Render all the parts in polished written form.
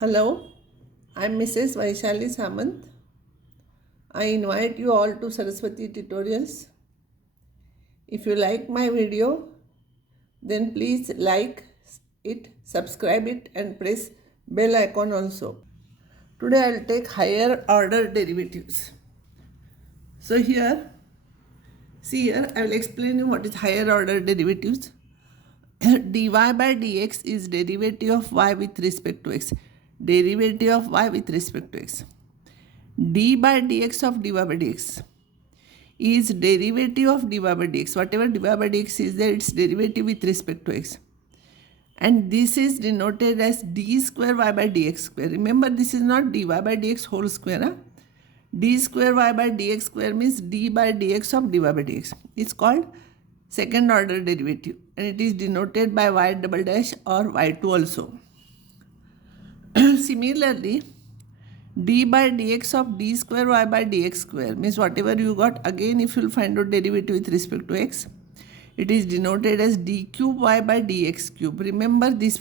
Hello, I'm Mrs. Vaishali Samant. I invite you all to Saraswati tutorials. If you like my video, then please like it, subscribe it and press bell icon also. Today I will take higher order derivatives. So here I will explain you what is higher order derivatives. dy by dx is derivative of y with respect to x. Derivative of y with respect to x. D by dx of dy by dx is derivative of dy by dx. Whatever dy by dx is there, its derivative with respect to x. And this is denoted as d square y by dx square. Remember, this is not dy by dx whole square. D square y by dx square means d by dx of dy by dx. It's called second order derivative and it is denoted by y double dash or y2 also. Similarly, d by dx of d square y by dx square means whatever you got, again if you will find out derivative with respect to x, it is denoted as d cube y by dx cube. Remember this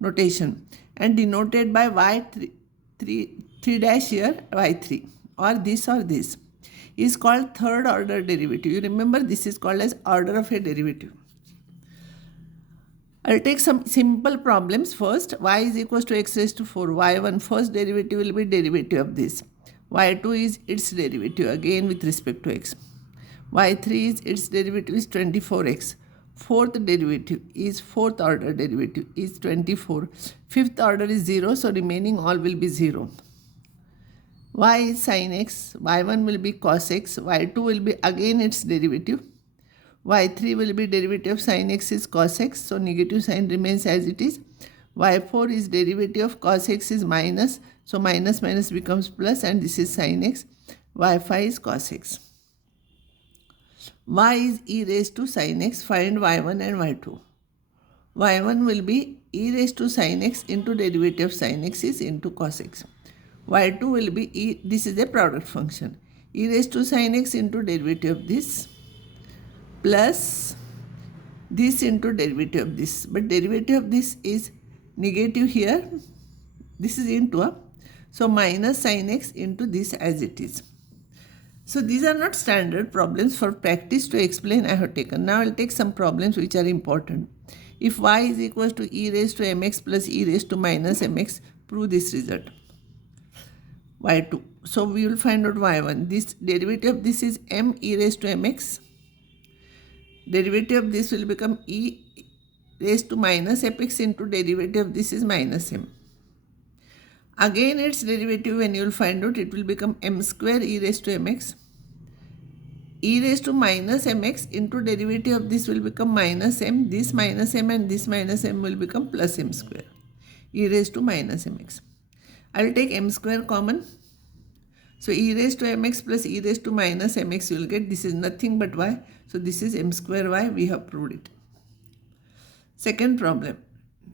notation, and denoted by y3 dash here y3 or this is called third order derivative. You remember this is called as order of a derivative. I'll take some simple problems first. Y is equals to x raised to 4. Y1 first derivative will be derivative of this. Y2 is its derivative again with respect to x. Y3 is its derivative is 24x. Fourth derivative is fourth order derivative is 24. Fifth order is 0, so remaining all will be 0. Y is sin x. Y1 will be cos x. Y2 will be again its derivative. Y3 will be derivative of sin x is cos x, so negative sign remains as it is. Y4 is derivative of cos x is minus, so minus minus becomes plus and this is sin x. Y5 is cos x. Y is e raised to sin x, find y1 and y2. Y1 will be e raised to sin x into derivative of sin x is into cos x. Y2 will be e, this is a product function, e raised to sin x into derivative of this plus this into derivative of this, but derivative of this is negative here, this is into a, so minus sin x into this as it is. So these are not standard problems. For practice to explain I have taken. Now I will take some problems which are important. If y is equals to e raised to mx plus e raised to minus mx, prove this result. Y2. So we will find out y1. This derivative of this is m e raised to mx. Derivative of this will become e raised to minus fx into derivative of this is minus m. Again its derivative when you will find out, it will become m square e raised to mx. E raised to minus mx into derivative of this will become minus m. This minus m and this minus m will become plus m square. E raised to minus mx. I will take m square common. So e raised to mx plus e raised to minus mx you will get, this is nothing but y. So this is m square y, we have proved it. Second problem.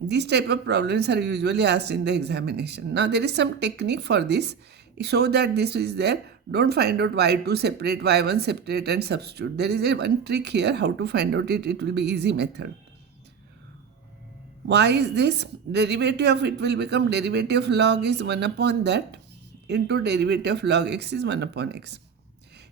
These type of problems are usually asked in the examination. Now there is some technique for this. Show that this is there. Don't find out y2 separate, y1 separate and substitute. There is a one trick here how to find out it. It will be easy method. Y is this, derivative of it will become derivative of log is 1 upon that into derivative of log x is 1 upon x.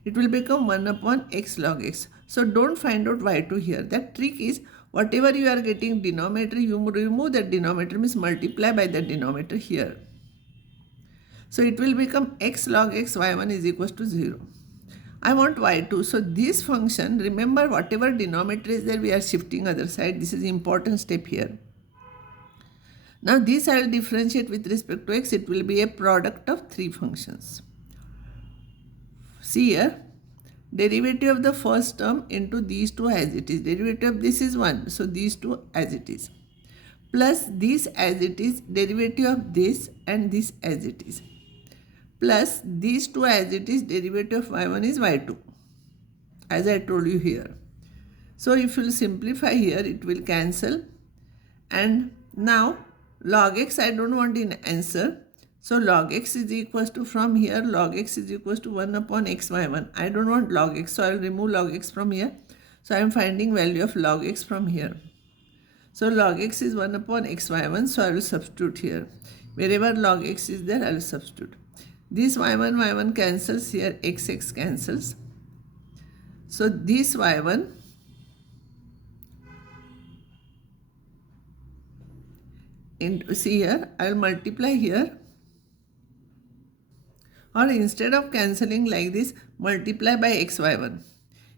It will become 1 upon x log x. So don't find out y2 here. That trick is whatever you are getting denominator, you remove that denominator, means multiply by the denominator here. So it will become x log x y1 is equals to 0. I want y2. So this function, remember whatever denominator is there, we are shifting other side. This is important step here. Now this I will differentiate with respect to x. It will be a product of three functions. See here, derivative of the first term into these two as it is. Derivative of this is 1. So these two as it is. Plus this as it is. Derivative of this and this as it is. Plus these two as it is. Derivative of y1 is y2. As I told you here. So if you will simplify here, it will cancel. And now log x I don't want in answer. So log x is equals to, from here log x is equals to 1 upon x y1. I don't want log x, so I will remove log x from here. So I am finding value of log x from here. So log x is 1 upon x y1, so I will substitute here. Wherever log x is there, I will substitute. This y1 cancels here, x cancels. So this y1 into, see here, I will multiply here, or instead of cancelling like this, multiply by xy1.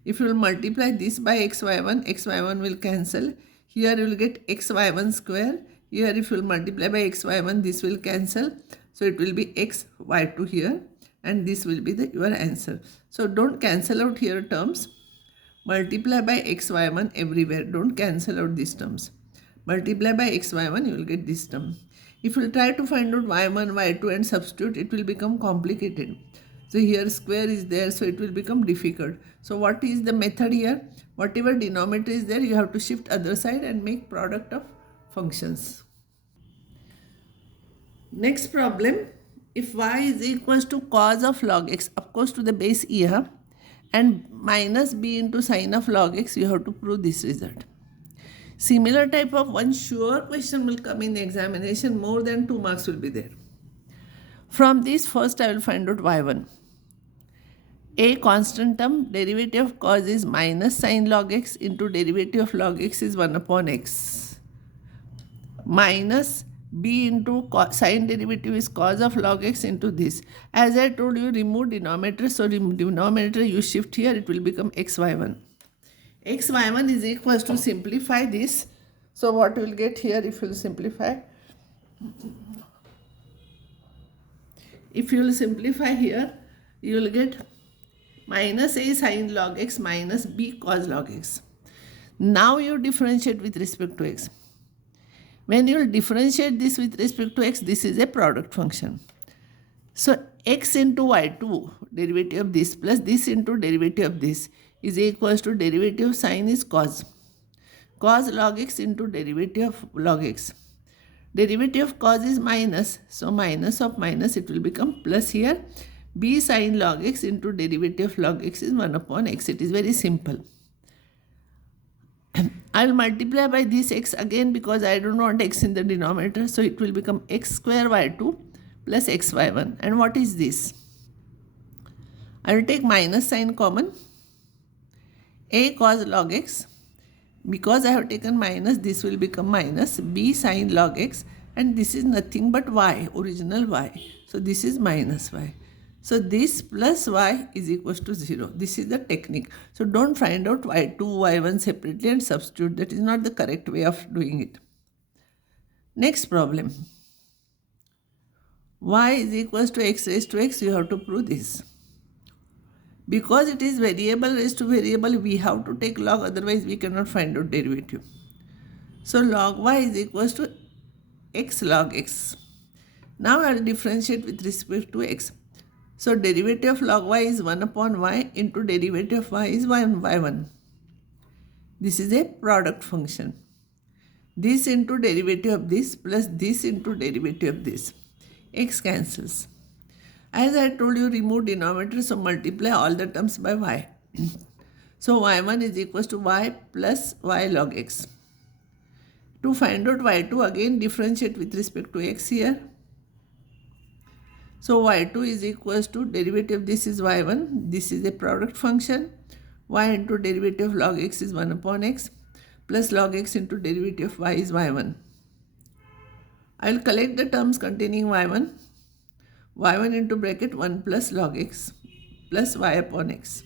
If you will multiply this by xy1 will cancel. Here you will get xy1 square. Here if you will multiply by xy1, this will cancel. So it will be xy2 here, and this will be your answer. So don't cancel out here terms. Multiply by xy1 everywhere. Don't cancel out these terms. Multiply by xy1, you will get this term. If you will try to find out y1, y2 and substitute, it will become complicated. So here square is there, so it will become difficult. So what is the method here? Whatever denominator is there, you have to shift other side and make product of functions. Next problem, if y is equals to cos of log x, of course to the base here, and minus b into sine of log x, you have to prove this result. Similar type of one sure question will come in the examination. More than 2 marks will be there. From this, first I will find out y1. A constant term, derivative of cos is minus sine log x into derivative of log x is 1 upon x. Minus b into sine derivative is cos of log x into this. As I told you, remove denominator. So denominator you shift here, it will become xy1. xy1 is equals to, simplify this. So what you will get here if you will simplify? If you will simplify here, you will get minus a sine log x minus b cos log x. Now you differentiate with respect to x. When you will differentiate this with respect to x, this is a product function. So x into y2, derivative of this, plus this into derivative of this is equals to derivative of sine is cos. Cos log x into derivative of log x. Derivative of cos is minus, so minus of minus, it will become plus here. B sine log x into derivative of log x is 1 upon x. It is very simple. I will multiply by this x again because I don't want x in the denominator. So it will become x square y2 plus xy1. And what is this? I will take minus sign common. A cos log x. Because I have taken minus, this will become minus b sine log x, and this is nothing but y, original y. So this is minus y. So this plus y is equals to 0. This is the technique. So don't find out y2, y1 separately and substitute. That is not the correct way of doing it. Next problem. Y is equals to x raised to x. You have to prove this. Because it is variable raised to variable, we have to take log, otherwise we cannot find out derivative. So log y is equals to x log x. Now I will differentiate with respect to x. So derivative of log y is 1 upon y into derivative of y is y1. This is a product function. This into derivative of this plus this into derivative of this. X cancels. As I told you, remove denominator, so multiply all the terms by y. So y1 is equals to y plus y log x. To find out y2, again differentiate with respect to x here. So y2 is equals to derivative, this is y1, this is a product function. Y into derivative of log x is 1 upon x plus log x into derivative of y is y1. I will collect the terms containing y1. y1 into bracket 1 plus log x plus y upon x.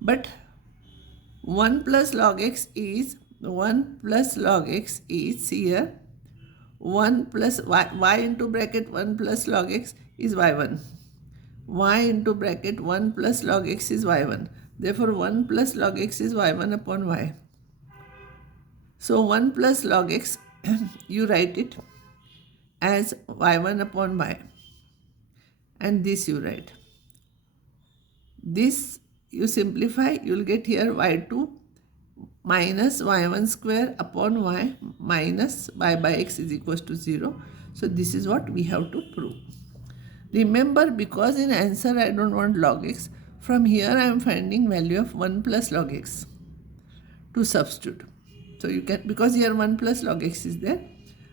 But 1 plus log x is here 1 plus y into bracket 1 plus log x is y1. Y into bracket 1 plus log x is y1. Therefore 1 plus log x is y1 upon y. So 1 plus log x, you write it as y1 upon y, and this you write. This you simplify, you will get here y2 minus y1 square upon y minus y by x is equals to 0. So this is what we have to prove. Remember, because in answer I don't want log x, from here I am finding value of 1 plus log x to substitute. So you can, because here 1 plus log x is there,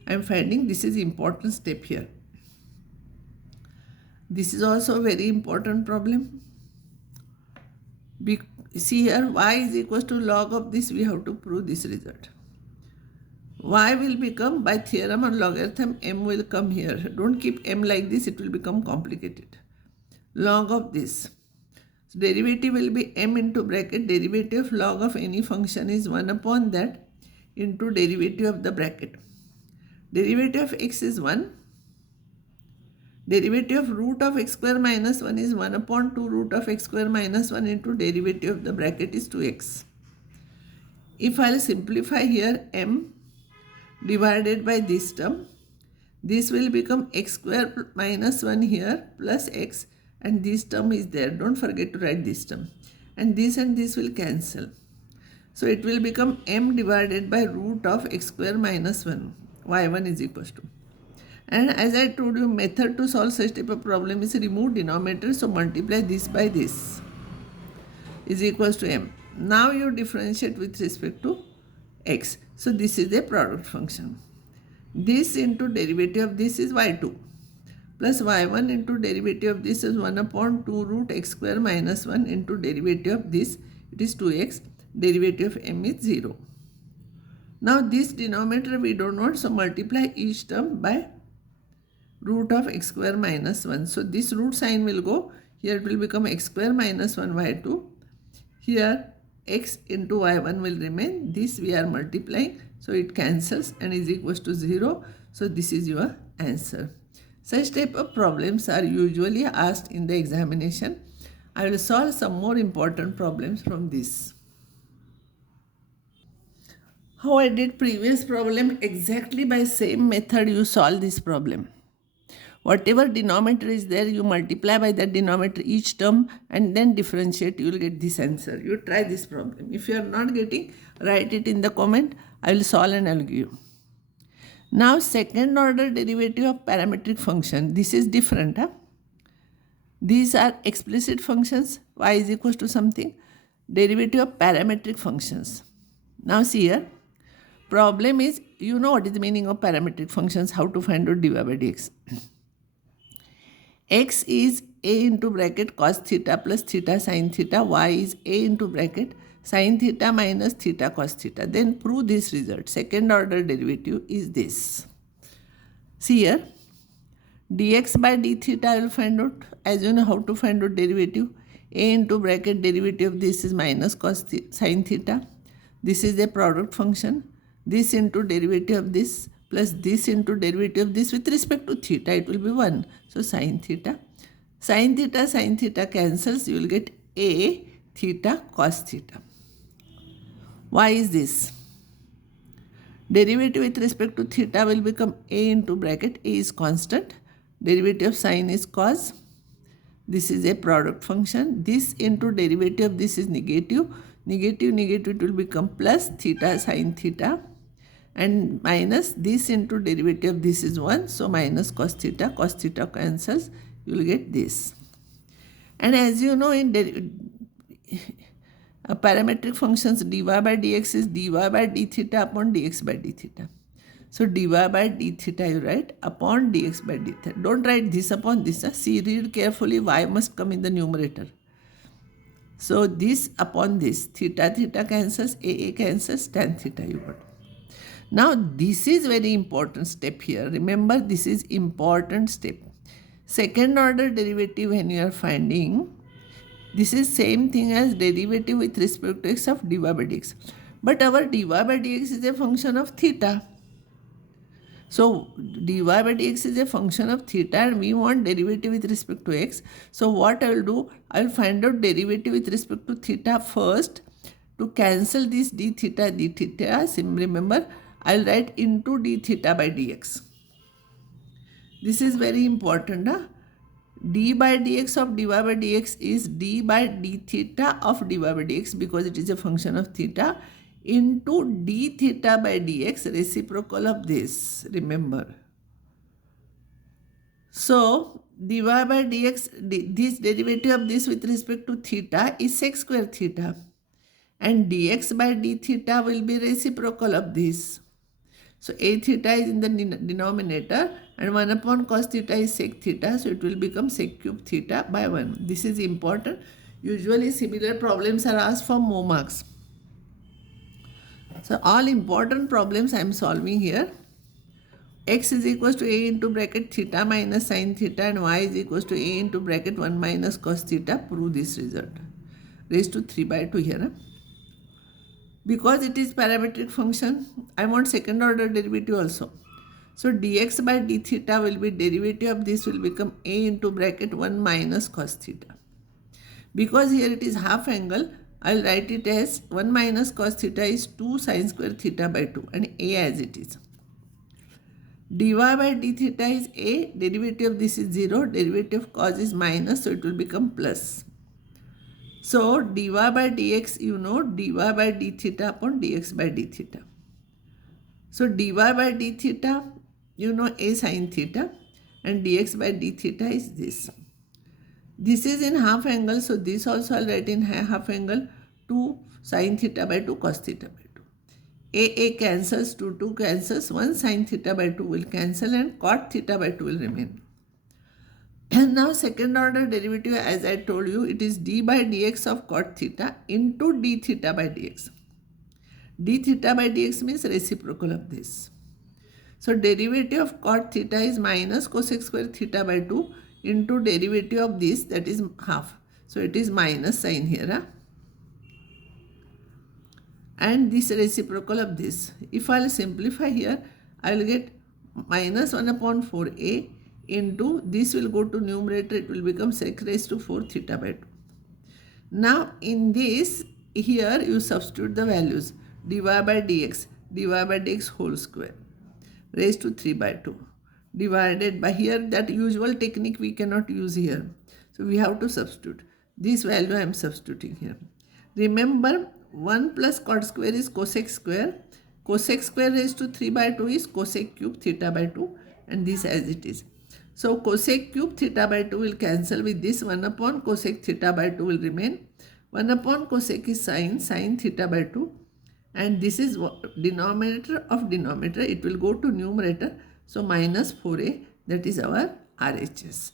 I am finding this is important step here. This is also a very important problem. See here, y is equals to log of this, we have to prove this result. Y will become, by theorem or logarithm, m will come here. Don't keep m like this, it will become complicated. Log of this. So derivative will be m into bracket, derivative of log of any function is 1 upon that into derivative of the bracket. Derivative of x is 1. Derivative of root of x square minus 1 is 1 upon 2 root of x square minus 1 into derivative of the bracket is 2x. If I will simplify here, m divided by this term, this will become x square minus 1 here plus x, and this term is there. Don't forget to write this term. And this will cancel. So it will become m divided by root of x square minus 1. y1 is equals to. And as I told you, method to solve such type of problem is remove denominator. So multiply this by this is equals to m. Now you differentiate with respect to x. So this is a product function. This into derivative of this is y2 plus y1 into derivative of this is 1 upon 2 root x square minus 1 into derivative of this, it is 2x, derivative of m is 0. Now this denominator we don't want, so multiply each term by root of x square minus 1. So this root sign will go, here it will become x square minus 1 y2. Here x into y1 will remain, this we are multiplying, so it cancels and is equals to 0. So this is your answer. Such type of problems are usually asked in the examination. I will solve some more important problems from this. How I did previous problem, exactly by same method you solve this problem. Whatever denominator is there, you multiply by that denominator each term and then differentiate, you will get this answer. You try this problem. If you are not getting, write it in the comment. I will solve and I will give you. Now second order derivative of parametric function. This is different. These are explicit functions. Y is equals to something. Derivative of parametric functions. Now see here. Problem is, you know what is the meaning of parametric functions, how to find out dy by dx. X is a into bracket cos theta plus theta sin theta. Y is a into bracket sin theta minus theta cos theta. Then prove this result. Second order derivative is this. See here. Dx by d theta I will find out. As you know how to find out derivative. A into bracket derivative of this is minus cos sin theta. This is a product function. This into derivative of this plus this into derivative of this with respect to theta, it will be 1. So sin theta. Sin theta cancels, you will get a theta cos theta. Why is this? Derivative with respect to theta will become a into bracket, a is constant. Derivative of sin is cos. This is a product function. This into derivative of this is negative. Negative it will become plus theta sin theta. And minus this into derivative of this is 1. So minus cos theta cancels. You will get this. And as you know in parametric functions, dy by dx is dy by d theta upon dx by d theta. So dy by d theta you write upon dx by d theta. Don't write this upon this. See, read carefully, y must come in the numerator. So this upon this, theta cancels, a cancels, tan theta you got. Now this is very important step here. Remember, this is important step. Second order derivative when you are finding, this is same thing as derivative with respect to x of dy by dx. But our dy by dx is a function of theta. So dy by dx is a function of theta and we want derivative with respect to x. So what I will do, I will find out derivative with respect to theta first. To cancel this d theta, remember, I will write into d theta by dx. This is very important. D by dx of dy by dx is d by d theta of dy by dx because it is a function of theta into d theta by dx, reciprocal of this, remember. So dy by dx, this derivative of this with respect to theta is sec square theta. And dx by d theta will be reciprocal of this. So a theta is in the denominator and 1 upon cos theta is sec theta. So it will become sec cube theta by 1. This is important. Usually similar problems are asked for more marks. So all important problems I am solving here. X is equals to a into bracket theta minus sin theta and y is equals to a into bracket 1 minus cos theta. Prove this result. Raised to 3 by 2 here. Because it is parametric function, I want second order derivative also. So dx by d theta will be derivative of this will become a into bracket 1 minus cos theta. Because here it is half angle, I will write it as 1 minus cos theta is 2 sin square theta by 2 and a as it is. Dy by d theta is a, derivative of this is 0, derivative of cos is minus, so it will become plus. So dy by dx, you know, dy by d theta upon dx by d theta. So dy by d theta, you know, a sin theta and dx by d theta is this. This is in half angle, so this also I'll write in half angle, 2 sin theta by 2 cos theta by 2. A cancels, 2 cancels, 1 sin theta by 2 will cancel and cot theta by 2 will remain. And now second order derivative, as I told you, it is d by dx of cot theta into d theta by dx. D theta by dx means reciprocal of this. So derivative of cot theta is minus cosec square theta by 2 into derivative of this, that is half. So it is minus sign here. And this reciprocal of this. If I will simplify here, I will get minus 1 upon 4a into this will go to numerator, it will become sec raised to 4 theta by 2. Now in this, here you substitute the values dy by dx whole square raised to 3 by 2 divided by, here that usual technique we cannot use here. So we have to substitute. This value I am substituting here. Remember 1 plus cot square is cosec square. Cosec square raised to 3 by 2 is cosec cube theta by 2 and this as it is. So cosec cube theta by 2 will cancel with this, 1 upon cosec theta by 2 will remain. 1 upon cosec is sin theta by 2 and this is denominator of denominator, it will go to numerator. So minus 4a, that is our RHS.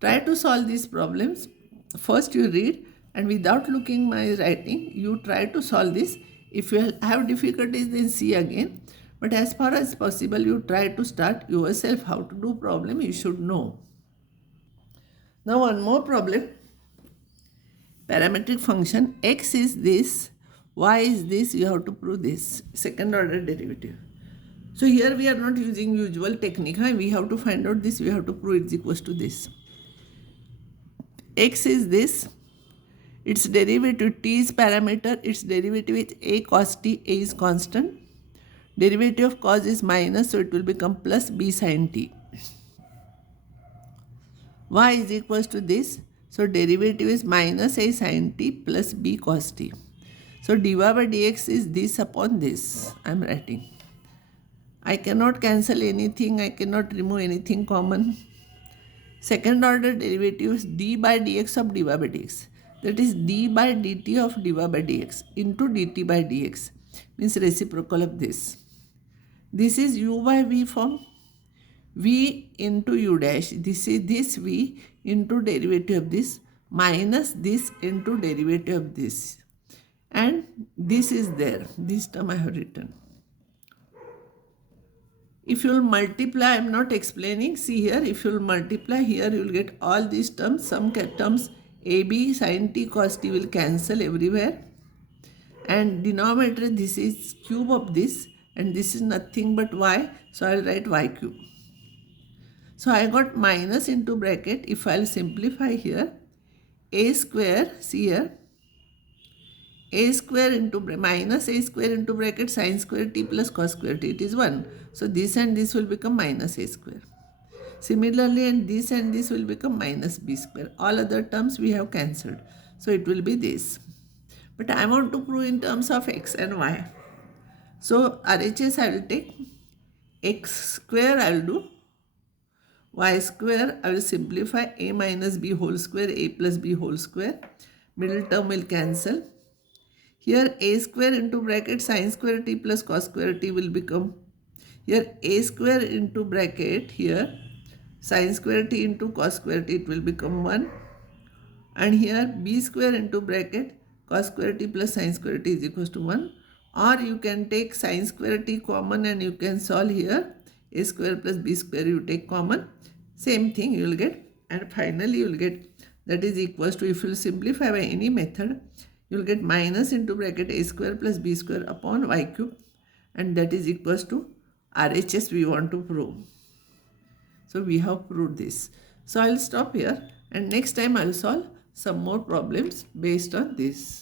Try to solve these problems. First you read and without looking my writing, you try to solve this. If you have difficulties, then see again. But as far as possible, you try to start yourself how to do problem, you should know. Now one more problem. Parametric function, x is this, y is this, you have to prove this, second order derivative. So here we are not using usual technique. We have to find out this, we have to prove it's equals to this. X is this, its derivative, t is parameter, its derivative is a cos t, a is constant. Derivative of cos is minus, so it will become plus b sin t. Y is equals to this, so derivative is minus a sin t plus b cos t. So dy by dx is this upon this, I am writing. I cannot cancel anything, I cannot remove anything common. Second order derivative is d by dx of dy by dx. That is d by dt of dy by dx into dt by dx. Means reciprocal of this. This is u by v form. V into u dash. This is this v into derivative of this minus this into derivative of this. And this is there. This term I have written. If you will multiply, I am not explaining. See here, if you will multiply here, you will get all these terms. Some terms ab sin t cos t will cancel everywhere. And denominator, this is cube of this. And this is nothing but y. So I will write y cube. So I got minus into bracket. If I will simplify here, a square, see here, a square into minus a square into bracket sin square t plus cos square t, it is 1. So this and this will become minus a square. Similarly, and this will become minus b square. All other terms we have cancelled. So it will be this. But I want to prove in terms of x and y. So RHS I will take, x square I will do, y square I will simplify, a minus b whole square, a plus b whole square. Middle term will cancel. Here a square into bracket sin square t plus cos square t will become, Here a square into bracket, here sin square t into cos square t, it will become 1. And here b square into bracket cos square t plus sin square t is equals to 1. Or you can take sin square t common and you can solve here a square plus b square, you take common, same thing you will get. And finally you will get that is equals to, if you simplify by any method, you will get minus into bracket a square plus b square upon y cube, and that is equals to RHS we want to prove. So we have proved this. So I will stop here and next time I will solve some more problems based on this.